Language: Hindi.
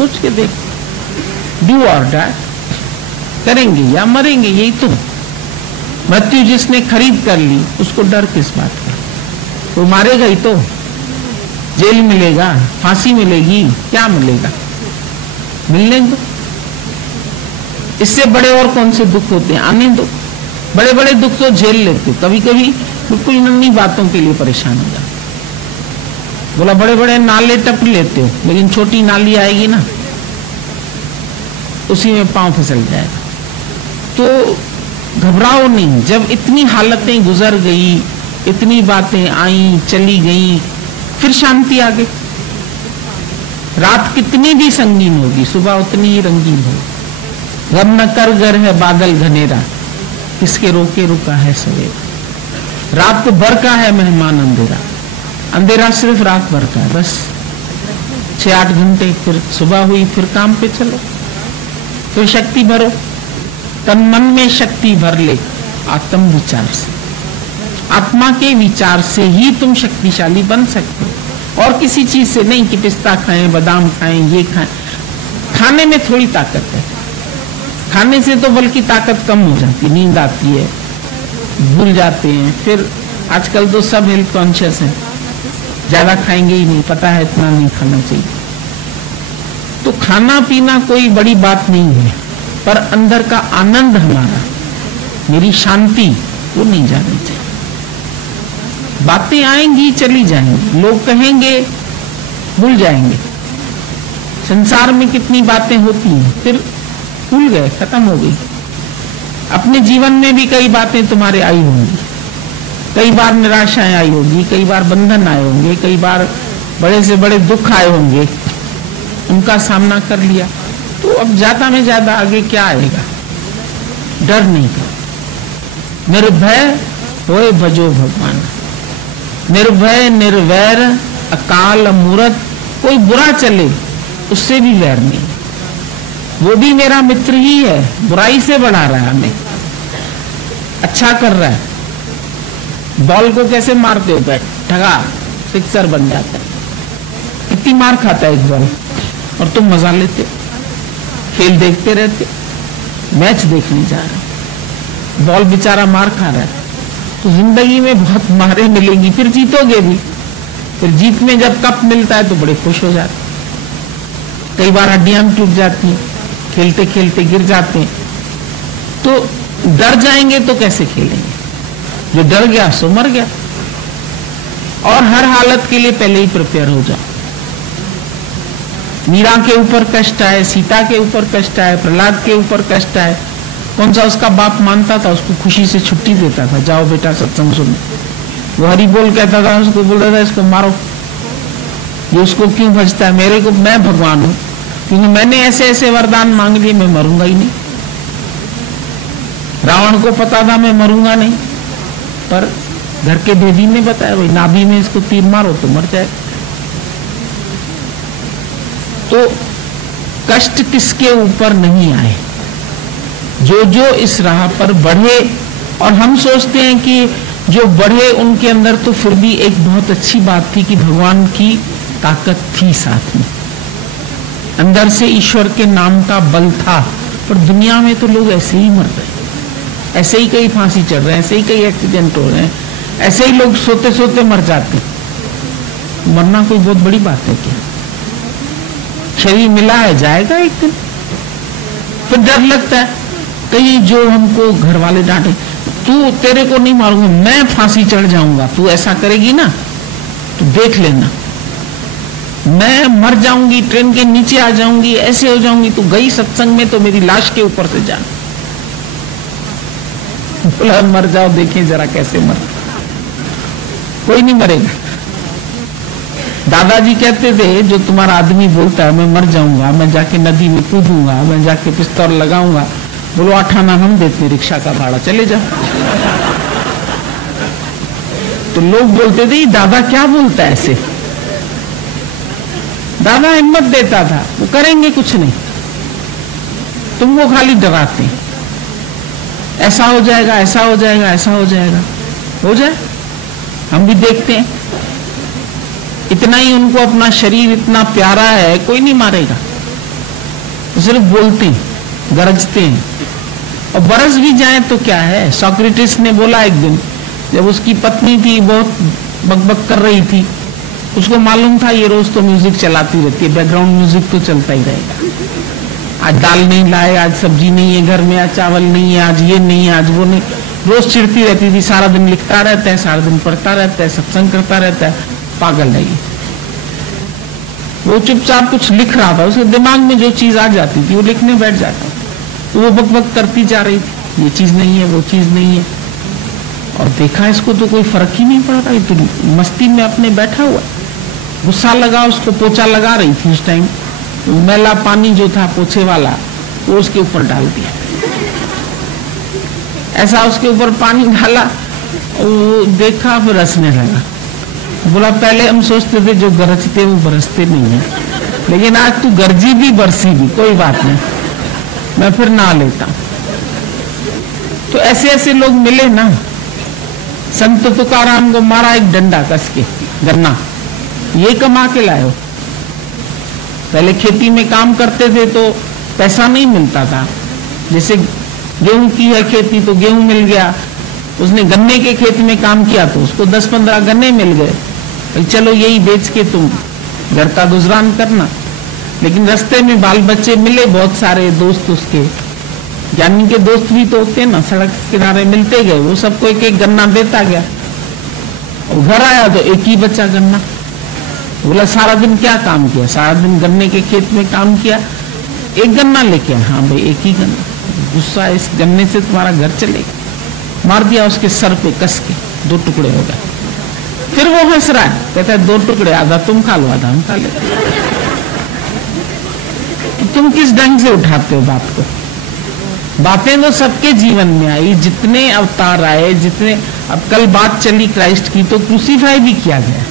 सोच के देख, डू और डाई, करेंगे या मरेंगे, यही तो। मृत्यु जिसने खरीद कर ली उसको डर किस बात का? वो मारेगा ही तो, जेल मिलेगा, फांसी मिलेगी, क्या मिलेगा? मिलने दो, इससे बड़े और कौन से दुख होते हैं, आने दो। बड़े बड़े दुख तो झेल लेते, कभी कभी बिल्कुल नन्ही बातों के लिए परेशान हो जाते। बोला बड़े बड़े नाले टप लेते हो, लेकिन छोटी नाली आएगी ना, उसी में पांव फिसल जाएगा। तो घबराओ नहीं, जब इतनी हालतें गुजर गई, इतनी बातें आई चली गई, फिर शांति आ गई। रात कितनी भी संगीन होगी, सुबह उतनी ही रंगीन होगी। गम न कर गर है बादल घनेरा, किसके रोके रुका है सवेरा। रात भर का है मेहमान अंधेरा, अंधेरा सिर्फ रात भर का है, बस 6-8 घंटे। फिर सुबह हुई, फिर काम पे चलो, फिर शक्ति भरो। तन मन में शक्ति भर ले आत्म विचार से। आत्मा के विचार से ही तुम शक्तिशाली बन सकते हो, और किसी चीज से नहीं कि पिस्ता खाएं, बादाम खाएं, ये खाएं। खाने में थोड़ी ताकत है, खाने से तो बल्कि ताकत कम हो जाती, नींद आती है, भूल जाते हैं। फिर आजकल तो सब हेल्थ कॉन्शियस हैं, ज्यादा खाएंगे ही नहीं, पता है इतना नहीं खाना चाहिए। तो खाना पीना कोई बड़ी बात नहीं है, पर अंदर का आनंद हमारा, मेरी शांति, वो नहीं जानी चाहिए। बातें आएंगी चली जाएंगी, लोग कहेंगे भूल जाएंगे। संसार में कितनी बातें होती हैं, फिर भूल गए, खत्म हो गई। अपने जीवन में भी कई बातें तुम्हारे आई होंगी, कई बार निराशाएं आई होगी, कई बार बंधन आए होंगे, कई बार बड़े से बड़े दुख आए होंगे, उनका सामना कर लिया। तो अब ज्यादा में ज्यादा आगे क्या आएगा? डर नहीं कर, निर्भय होए भजो भगवान। निर्भय निर्वैर अकाल मूरत, कोई बुरा चले उससे भी वैर नहीं, वो भी मेरा मित्र ही है, बुराई से बढ़ा रहा है हमें, अच्छा कर रहा है। बॉल को कैसे मारते हो, बैट ठगा सिक्सर बन जाता है, कितनी मार खाता है एक बॉल, और तुम मजा लेते, खेल देखते रहते। मैच देखने जा रहे, बॉल बेचारा मार खा रहा है। तो जिंदगी में बहुत मारे मिलेंगी, फिर जीतोगे भी। फिर जीत में जब कप मिलता है तो बड़े खुश हो जाते। कई बार हड्डियां टूट जाती हैं, खेलते खेलते गिर जाते हैं। तो डर जाएंगे तो कैसे खेलेंगे? जो डर गया सो मर गया। और हर हालत के लिए पहले ही प्रिपेयर हो जाओ। मीरा के ऊपर कष्ट आए, सीता के ऊपर कष्ट आए, प्रहलाद के ऊपर कष्ट आए, कौन सा उसका बाप मानता था? उसको खुशी से छुट्टी देता था, जाओ बेटा सत्संग सुनो। वो हरि बोल कहता था, उसको बोलता था इसको मारो। ये उसको क्यों भजता है? मेरे को, मैं भगवान हूं, क्योंकि मैंने ऐसे ऐसे वरदान मांग लिए, मैं मरूंगा ही नहीं। रावण को पता था मैं मरूंगा नहीं, पर घर के भेदी ने बताया, भाई नाभि में इसको तीर मारो तो मर जाए। तो कष्ट किसके ऊपर नहीं आए? जो जो इस राह पर बढ़े, और हम सोचते हैं कि जो बढ़े उनके अंदर तो फिर भी एक बहुत अच्छी बात थी कि भगवान की ताकत थी साथ में, अंदर से ईश्वर के नाम का बल था। पर दुनिया में तो लोग ऐसे ही मर रहे हैं, ऐसे ही कई फांसी चढ़ रहे हैं, ऐसे ही कई एक्सीडेंट हो रहे हैं, ऐसे ही लोग सोते सोते मर जाते हैं। मरना कोई बहुत बड़ी बात है क्या? शरीर मिला है, जाएगा एक दिन। फिर डर लगता है कहीं जो हमको घर वाले डांटे, तू, तेरे को नहीं मारूंगा, मैं फांसी चढ़ जाऊंगा, तू ऐसा करेगी ना तो देख लेना, मैं मर जाऊंगी, ट्रेन के नीचे आ जाऊंगी, ऐसे हो जाऊंगी, तू गई सत्संग में तो मेरी लाश के ऊपर से जाना। बोला मर जाओ, देखें जरा कैसे मर। कोई नहीं मरेगा। दादाजी कहते थे, जो तुम्हारा आदमी बोलता है मैं मर जाऊंगा, मैं जाके नदी में कूदूंगा, मैं जाके पिस्तौल लगाऊंगा, बोलो 8 आना हम देते रिक्शा का भाड़ा, चले जाओ। तो लोग बोलते थे दादा क्या बोलता है ऐसे। दादा हिम्मत देता था, वो करेंगे कुछ नहीं, तुमको खाली डराते, ऐसा हो जाएगा, ऐसा हो जाएगा, ऐसा हो जाएगा, हो जाए। हम भी देखते हैं, इतना ही उनको अपना शरीर इतना प्यारा है, कोई नहीं मारेगा। वो सिर्फ बोलते हैं, गरजते हैं, और बरस भी जाए तो क्या है। सोक्रेटिस ने बोला एक दिन, जब उसकी पत्नी थी बहुत बकबक कर रही थी, उसको मालूम था ये रोज तो म्यूजिक चलाती रहती है, बैकग्राउंड म्यूजिक तो चलता ही रहेगा। आज दाल नहीं लाए, आज सब्जी नहीं है घर में, आज चावल नहीं है, आज ये नहीं है, आज वो नहीं, रोज चिढ़ती रहती थी। सारा दिन लिखता रहता है, सारा दिन पढ़ता रहता है, सत्संग करता रहता है, पागल है ये। वो चुपचाप कुछ लिख रहा था, उसके दिमाग में जो चीज आ जाती थी वो लिखने बैठ जाता, तो वो बकबक करती जा रही थी, ये चीज नहीं है, वो चीज नहीं है। और देखा इसको तो कोई फर्क ही नहीं पड़ रहा, ये तो मस्ती में अपने बैठा हुआ। गुस्सा लगा, उसको पोछा लगा रही थी उस टाइम, मैला पानी जो था पोछे वाला वो उसके ऊपर डाल दिया। ऐसा उसके ऊपर पानी डाला, वो देखा फिर हंसने लगा। बोला पहले हम सोचते थे जो गरजते वो बरसते नहीं है, लेकिन आज तू गरजी भी बरसी भी, कोई बात नहीं, मैं फिर ना लेता। तो ऐसे ऐसे लोग मिले ना। संत तुकाराम को मारा एक डंडा कस के, गन्ना ये कमा के लाए हो। पहले खेती में काम करते थे तो पैसा नहीं मिलता था, जैसे गेहूं की है खेती तो गेहूं मिल गया, उसने गन्ने के खेत में काम किया तो उसको 10-15 गन्ने मिल गए, चलो यही बेच के तुम घर का गुजरान करना। लेकिन रास्ते में बाल बच्चे मिले बहुत सारे, दोस्त उसके ज्ञानी के दोस्त भी तो होते ना, सड़क किनारे मिलते गए, वो सबको एक एक गन्ना देता गया। और घर आया तो एक ही बच्चा गन्ना। बोला सारा दिन क्या काम किया? सारा दिन गन्ने के खेत में काम किया, एक गन्ना लेके आया। हाँ भाई एक ही गन्ना। गुस्सा, इस गन्ने से तुम्हारा घर चलेगा। मार दिया उसके सर पे कस के, 2 टुकड़े हो गए। फिर वो हंस रहा है, कहता है 2 टुकड़े, आधा तुम खा लो आधा हम खा ले। तुम किस ढंग से उठाते हो बात को? बातें तो सबके जीवन में आई, जितने अवतार आए, जितने, अब कल बात चली क्राइस्ट की तो क्रूसीफाई भी किया गया।